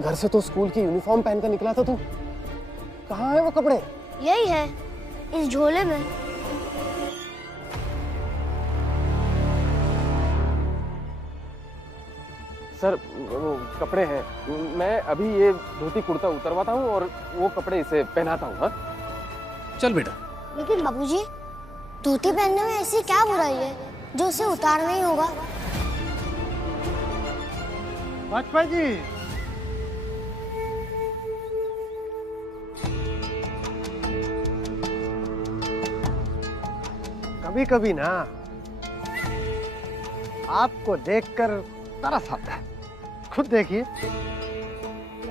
घर से तो स्कूल की यूनिफॉर्म पहन कर निकला था तू। कहाँ है वो कपड़े? यही है, इस झोले में। सर वो कपड़े हैं, मैं अभी ये धोती कुर्ता उतरवाता हूँ और वो कपड़े इसे पहनाता हूँ। हाँ चल बेटा। लेकिन बाबूजी, धोती पहनने में ऐसी क्या बुराई है जो उसे उतारना ही होगा? वाजपेयी जी, कभी कभी ना आपको देखकर तरस आता है। खुद देखिए,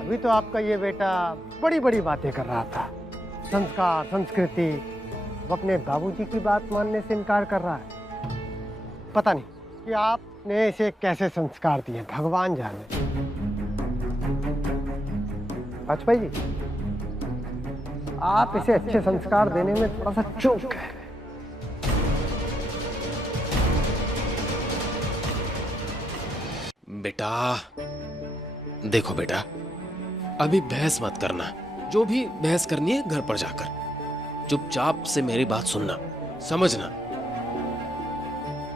अभी तो आपका ये बेटा बड़ी बड़ी बातें कर रहा था, संस्कार संस्कृति। वो अपने बाबूजी की बात मानने से इनकार कर रहा है। पता नहीं कि आपने इसे कैसे संस्कार दिए, भगवान जाने। वाजपेयी जी, आप इसे अच्छे संस्कार देने में थोड़ा सा चूक गए। बेटा देखो बेटा, अभी बहस मत करना। जो भी बहस करनी है घर पर जाकर चुपचाप से मेरी बात सुनना, समझना।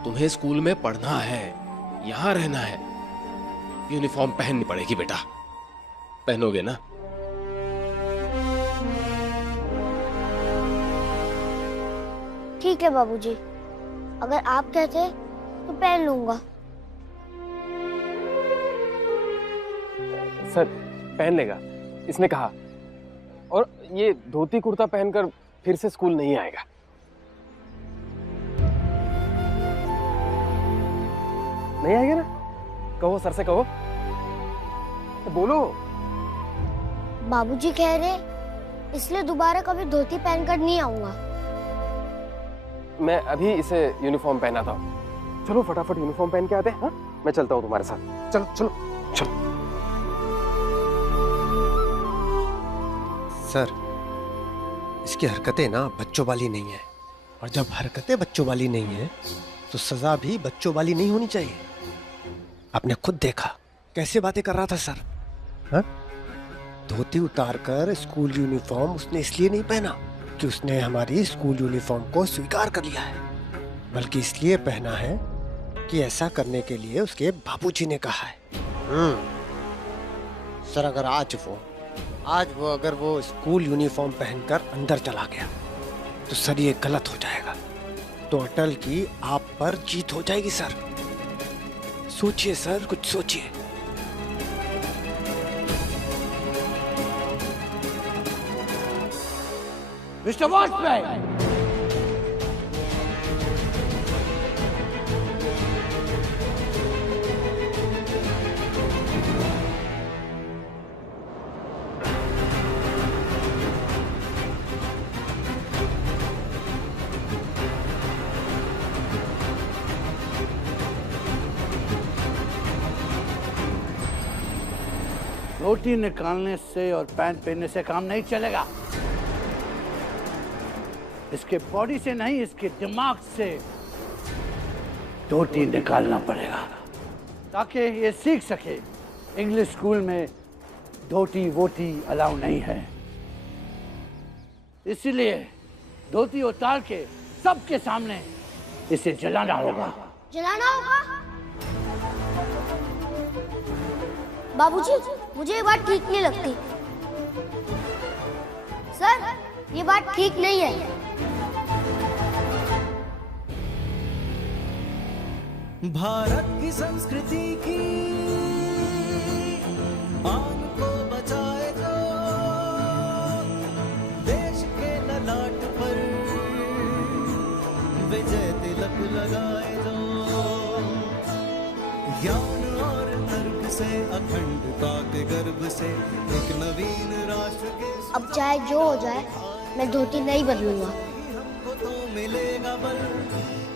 तुम्हें स्कूल में पढ़ना है, यहां रहना है, यूनिफॉर्म पहननी पड़ेगी बेटा। पहनोगे ना? ठीक है बाबूजी, अगर आप कहते हैं तो पहन लूंगा। सर पहन लेगा, इसने कहा। और ये धोती कुर्ता पहनकर फिर से स्कूल नहीं आएगा। नहीं आएगा ना? कहो सर से, कहो तो बोलो। बाबूजी कह रहे इसलिए दोबारा कभी धोती पहनकर नहीं आऊंगा। मैं अभी इसे यूनिफॉर्म पहनाता हूँ। चलो फटाफट यूनिफॉर्म पहन के आते हैं। हाँ मैं चलता हूँ तुम्हारे साथ। चलो चलो चलो। सर, इसकी हरकतें ना बच्चों वाली नहीं है, और जब हरकतें बच्चों वाली नहीं है तो सजा भी बच्चों वाली नहीं होनी चाहिए। आपने खुद देखा कैसे बातें कर रहा था सर। हाँ? धोती उतारकर स्कूल यूनिफॉर्म उसने इसलिए नहीं पहना कि उसने हमारी स्कूल यूनिफॉर्म को स्वीकार कर लिया है, बल्कि इसलिए पहना है कि ऐसा करने के लिए उसके बाबूजी ने कहा है। सर, अगर वो स्कूल यूनिफॉर्म पहनकर अंदर चला गया तो सर ये गलत हो जाएगा, तो अटल की आप पर जीत हो जाएगी सर। सोचिए सर, कुछ सोचिए। मिस्टर वाजपेयी, धोती निकालने से और पैंट पहनने से काम नहीं चलेगा। इसके बॉडी से नहीं, इसके दिमाग से धोती निकालना पड़ेगा, ताकि ये सीख सके इंग्लिश स्कूल में धोती वोटी अलाउ नहीं है। इसीलिए धोती उतार के सबके सामने इसे जलाना होगा। जलाना होगा? बाबूजी, मुझे ये बात ठीक नहीं लगती। सर, ये बात ठीक नहीं है। भारत की संस्कृति की आन को बचाए जो, देश के ललाट पर विजय तिलक लगाए जो, ज्ञान और तर्क से अखंडता के गर्भ से एक नवीन राष्ट्र के। अब चाहे जो हो जाए, मैं धोती नहीं बदलूंगा। हमको तो मिलेगा बल,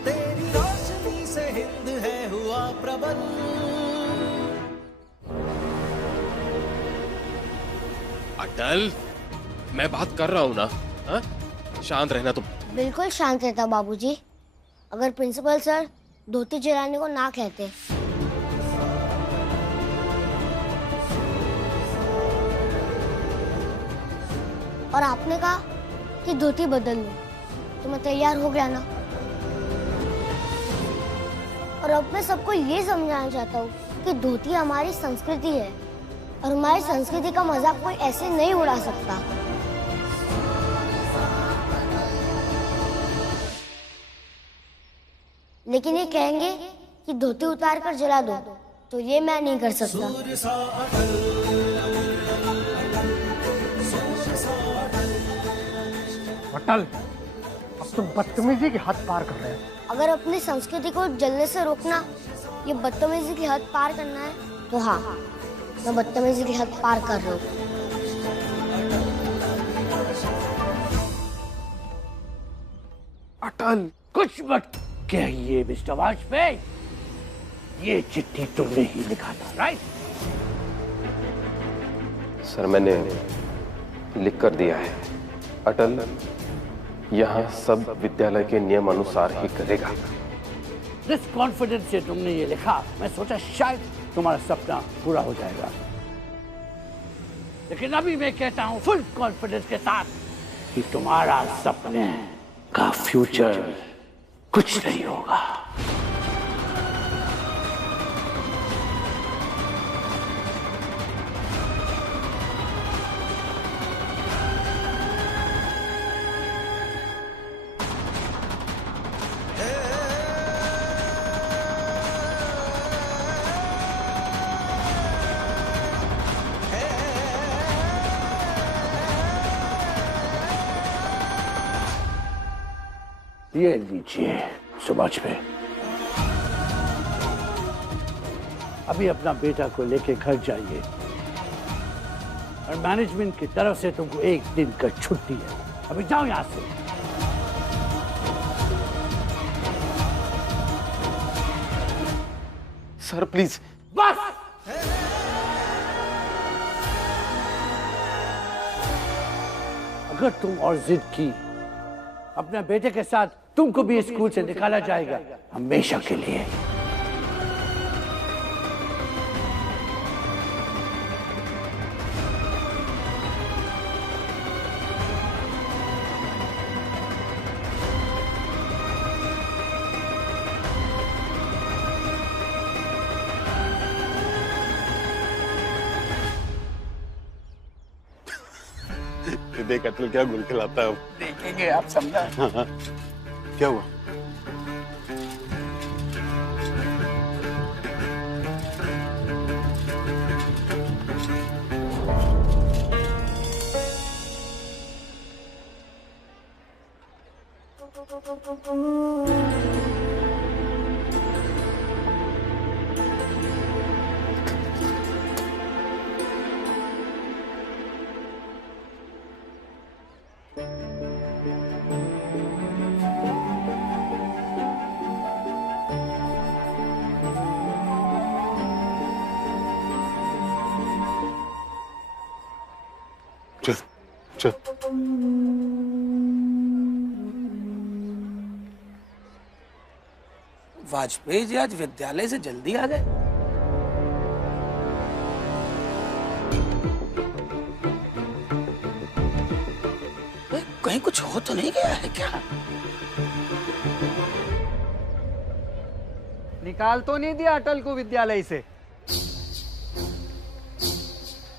तेरी रोशनी से हिंद है हुआ प्रबल। अटल, मैं बात कर रहा हूं ना। हाँ? शांत रहना तुम। बिल्कुल शांत रहता बाबूजी, अगर प्रिंसिपल सर धोती जलाने को ना कहते। और आपने कहा कि धोती बदल लो, तो मैं तैयार हो गया ना। और अब मैं सबको ये समझाना चाहता हूँ कि धोती हमारी संस्कृति है और हमारी संस्कृति का मजाक कोई ऐसे नहीं उड़ा सकता। लेकिन ये कहेंगे कि धोती उतार कर जला दो, तो ये मैं नहीं कर सकता। अटल, अब तुम बदतमीजी की हद पार कर रहे हो। अगर अपनी संस्कृति को जलने से रोकना ये बदतमीजी की हद पार करना है, तो हाँ, मैं बदतमीजी की हद पार कर रहा हूँ। अटल, कुछ मत कहिए मिस्टर वाजपेयी। ये चिट्ठी तुमने ही लिखा था, राइट? सर, मैंने लिख कर दिया है। अटल यहाँ सब विद्यालय के नियम अनुसार ही करेगा। जिस कॉन्फिडेंस से तुमने ये लिखा, मैं सोचा शायद तुम्हारा सपना पूरा हो जाएगा। लेकिन अभी मैं कहता हूँ फुल कॉन्फिडेंस के साथ कि तुम्हारा सपने का फ्यूचर कुछ नहीं होगा। ये लीजिए सुभाष भाई, अभी अपना बेटा को लेके घर जाइए और मैनेजमेंट की तरफ से तुमको 1 दिन का छुट्टी है। अभी जाओ यहां से। Sir please. बस, अगर तुम और जिद की, अपने बेटे के साथ तुमको भी स्कूल से निकाला जाएगा हमेशा के लिए। देख अटल क्या गुल खिलाता है। देखेंगे आप, समझा? हाँ। क्या हुआ? चल चल। वाजपेयी जी आज विद्यालय से जल्दी आ गए। कहीं कुछ हो तो नहीं गया है क्या? निकाल तो नहीं दिया अटल को विद्यालय से?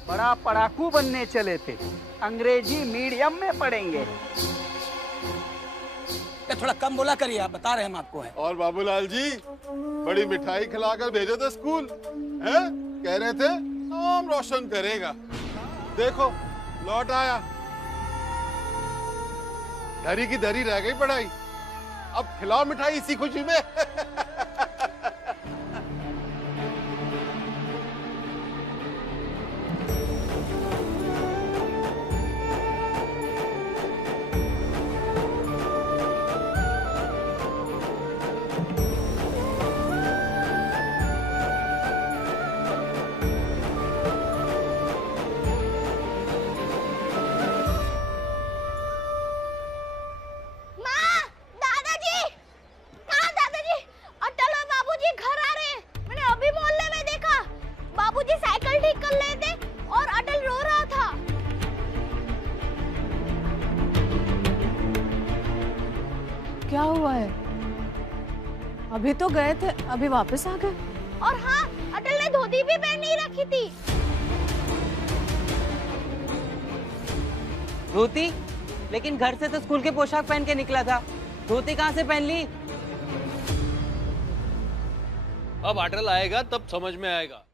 बड़ा पढ़ाकू बनने चले थे, अंग्रेजी मीडियम में पढ़ेंगे। थोड़ा कम बोला करिए, आप बता रहे हैं हम आपको है। और बाबूलाल जी बड़ी मिठाई खिलाकर भेजे थे स्कूल, हैं? कह रहे थे नाम रोशन करेगा। देखो लौट आया, धरी की धरी रह गई पढ़ाई। अब खिलाओ मिठाई इसी खुशी में। दादाजी, कहाँ दादाजी? अटल क्या हुआ है? अभी तो गए थे, अभी वापस आ गए। और हाँ, अटल ने धोती भी पहन नहीं रखी थी। धोती? लेकिन घर से तो स्कूल के पोशाक पहन के निकला था, धोती कहाँ से पहन ली? अब अटल आएगा तब समझ में आएगा।